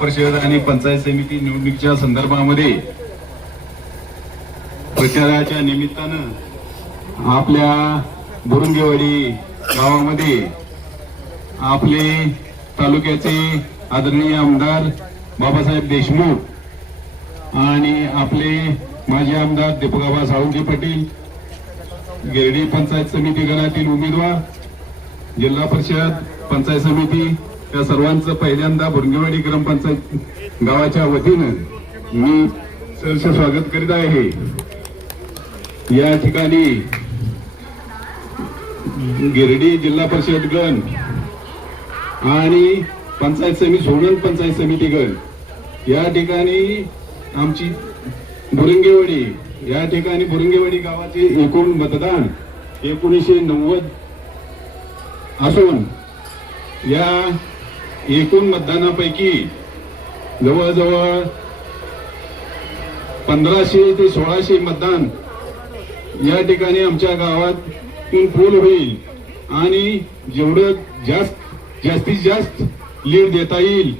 परिषद आणि पंचायत समिती निवडणुकीच्या संदर्भामध्ये प्रचाराच्या निमित्तानं आपल्या बुरुंगेवाडी गावामध्ये आपले तालुक्याचे आदरणीय आमदार बाबासाहेब देशमुख आणि आपले माजी आमदार दीपकआबा साळुंखे पाटील, गिरडी पंचायत समिती गणातील उमेदवार, जिल्हा परिषद पंचायत समिती या सर्वांचं पहिल्यांदा बुरुंगेवाडी ग्रामपंचायत गावाच्या वतीनं मी सहर्ष स्वागत करीत आहे। या ठिकाणी गिरडी जिल्हा परिषद गण आणि पंचायत समिती सोनन पंचायत समिती गण या ठिकाणी आमची बुरुंगेवाडी या ठिकाणी बुरुंगेवाडी गावाचे एकूण मतदान 1990 असून या एकूण मतदानापैकी जवळजवळ 1500 ते 1600 मतदान या ठिकाणी आमच्या गावातून पोल होईल आणि जेवढं जास्तीत जास्त लीड देता येईल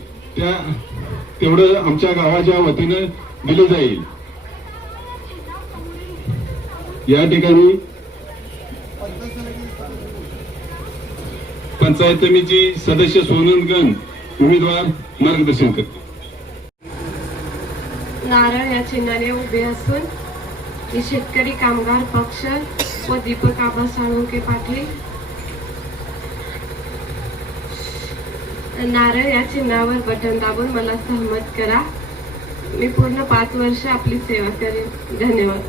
तेवढं आमच्या गावाच्या वतीनं दिलं जाईल। या ठिकाणी पंचायत समितीचे सदस्य सोननगण उमेदवार मार्गदर्शन करते। नारळ या चिन्हाने उभे असून मी शेतकरी कामगार पक्ष व दीपकआबा साळुंखे पाटील नारळ या चिन्हावर बटन दाबून मला सहमत करा। मी पूर्ण 5 वर्ष आपली सेवा करेन। धन्यवाद।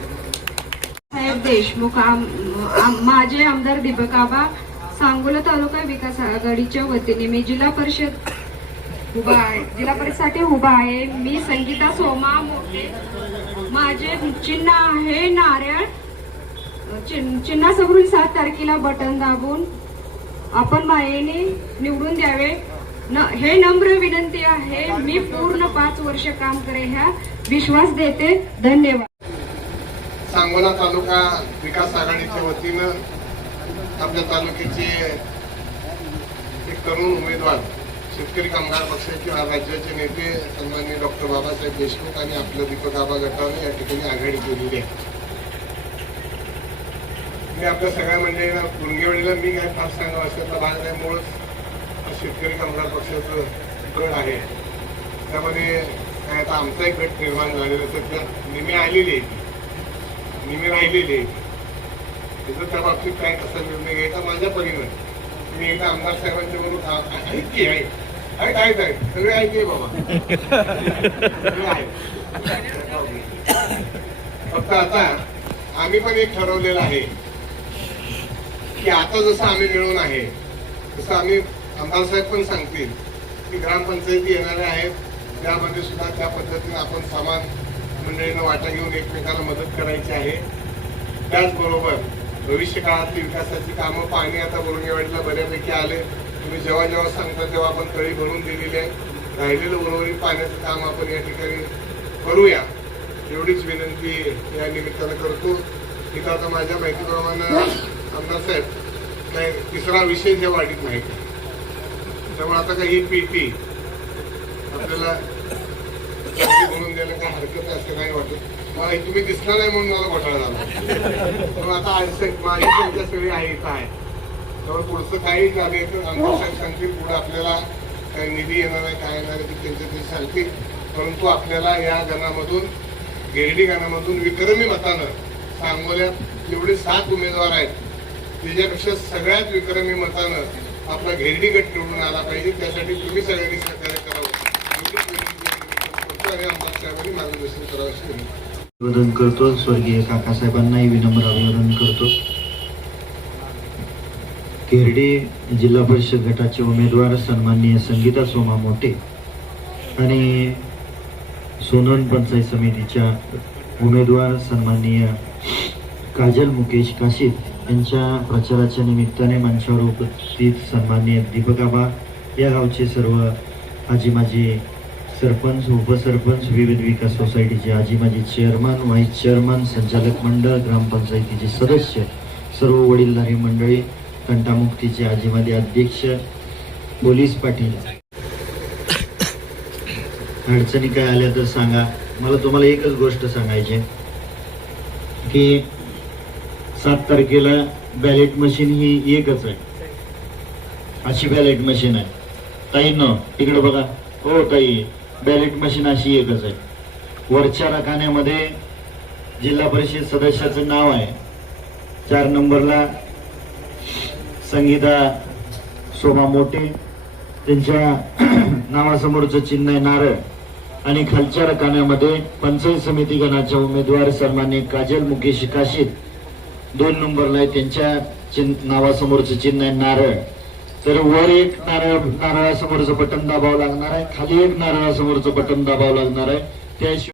साहेब देशमुख, माझे आमदार दीपकआबा, सांगोला तालुका विकास आघाडीच्या वतीने मी जिल्हा परिषद साठी उभा आहे। मी संगीता सोमा मोठे, माझे चिन्ह आहे नारळ। चिन्हासमोरून 7 तारखेला बटन दाबून आपण मायेने निवडून द्यावे हे नम्र विनंती आहे। मी पूर्ण 5 वर्ष काम करेन ह्या विश्वास देते। धन्यवाद। सांगोला तालुका विकास आघाडीच्या वतीनं आपल्या तालुक्याचे एक तरुण उमेदवार शेतकरी कामगार पक्षाचे राज्याचे नेते सन्माननीय डॉक्टर बाबासाहेब देशमुख आणि आपल्या दीपकआबा गटाने या ठिकाणी आघाडी केलेली आहे। मी आपल्या सगळ्या मंडळींना बुरुंगेवाडीला मी काय फार सांगावं अशातला भाग नाही। मूळ शेतकरी कामगार पक्षाचं गट आहे, त्यामध्ये काय आता आमचा एक गट निर्माण झालेला तर त्यात निमे आलेले निमे राहिलेले त्याचं त्या बाबतीत काय कसा निर्णय घ्यायचा माझ्या परीनं मी एकदा आमदार साहेबांच्या बरोबर ऐकली आहे सगळे ऐकले बाबा सगळे आहे। फक्त आता आम्ही पण एक ठरवलेलं आहे की आता जसं आम्ही मिळून आहे तसं आम्ही आमदार साहेब पण सांगतील की ग्रामपंचायती येणाऱ्या आहेत, त्यामध्ये सुद्धा त्या पद्धतीने आपण समान मंडळीनं वाटा घेऊन एकमेकांना मदत करायची आहे। त्याचबरोबर भविष्य काळातली विकासाची कामं पाणी आता बुरुंगेवाडीला बऱ्यापैकी आले, तुम्ही जेव्हा जेव्हा सांगता तेव्हा आपण तळी भरून दिलेली आहे। राहिलेलं उर्वरित पाण्याचं काम आपण या ठिकाणी करूया एवढीच विनंती या निमित्तानं करतो। इथं आता माझ्या माहितीप्रमाणे आमदार साहेब काय 3रा विषय त्या वाढीत नाही, त्यामुळे आता काही ही पीटी आपल्याला म्हणून द्यायला काय हरकत आहे असं काही वाटत मला। तुम्ही दिसणार नाही म्हणून मला घोटाळा झाला, पण आता माझी संख्या सगळी आहे इथं आहे, त्यामुळे पुढचं काही झाले तर आमदार साहेब सांगतील पुढे आपल्याला काही निधी येणार आहे काय येणार आहे ते त्यांच्या ते सांगतील। परंतु आपल्याला या गणामधून गिरडी गणामधून विक्रमी मतानं सांगोल्यात जेवढे 7 उमेदवार आहेत त्याच्यापेक्षा सगळ्यात विक्रमी मतानं आपला घेरडी गट निवडून आला पाहिजे, त्यासाठी तुम्ही सगळ्यांनी सहकार्य करावं आणि आमदार साहेबांनी मार्गदर्शन करावं अशी अभिवादन करतो। स्वर्गीय काकासाहेबांनाही विनम्र अभिवादन करतो। घेरडी जिल्हा परिषद गटाचे उमेदवार सन्माननीय संगीता सोमा मोठे आणि सोनन पंचायत समितीच्या उमेदवार सन्माननीय काजल मुकेश काशीद यांच्या प्रचाराच्या निमित्ताने मंचावर उपस्थित सन्माननीय दीपकआबा, या गावचे सर्व आजी माजी सरपंच, उपसरपंच, विविध विकास सोसायटीचे आजी माजी चेअरमन, व्हाईस चेअरमन, संचालक मंडळ, ग्रामपंचायतीचे सदस्य, सर्व वडीलधारी मंडळी, तंटामुक्तीचे आजी माजी अध्यक्ष, पोलीस पाटील, अडचणी काय आल्या तर सांगा. मला तुम्हाला एकच गोष्ट सांगायची आहे की 7 तारखेला बॅलेट मशीन ही एकच आहे, अशी बॅलेट मशीन आहे. ताईंनो तिकडे बघा, हो ताई, बॅलेट मशीन अशी एकच आहे. वरच्या रकान्यामध्ये जिल्हा परिषद सदस्याचं नाव आहे, 4 नंबरला संगीता सोमा मोठे, त्यांच्या नावासमोरचं चिन्ह आहे नारळ, आणि खालच्या रकान्यामध्ये पंचायत समिती गणाच्या उमेदवार सन्मान्य काजल मुकेश काशीद 2 नंबरला आहे, त्यांच्या नावासमोरचं चिन्ह आहे नारळ. तर वर एक नारळासमोरचं बटन दाबावं लागणार आहे, खाली एक नारळासमोरचं बटन दाबावं लागणार आहे. त्याशिवाय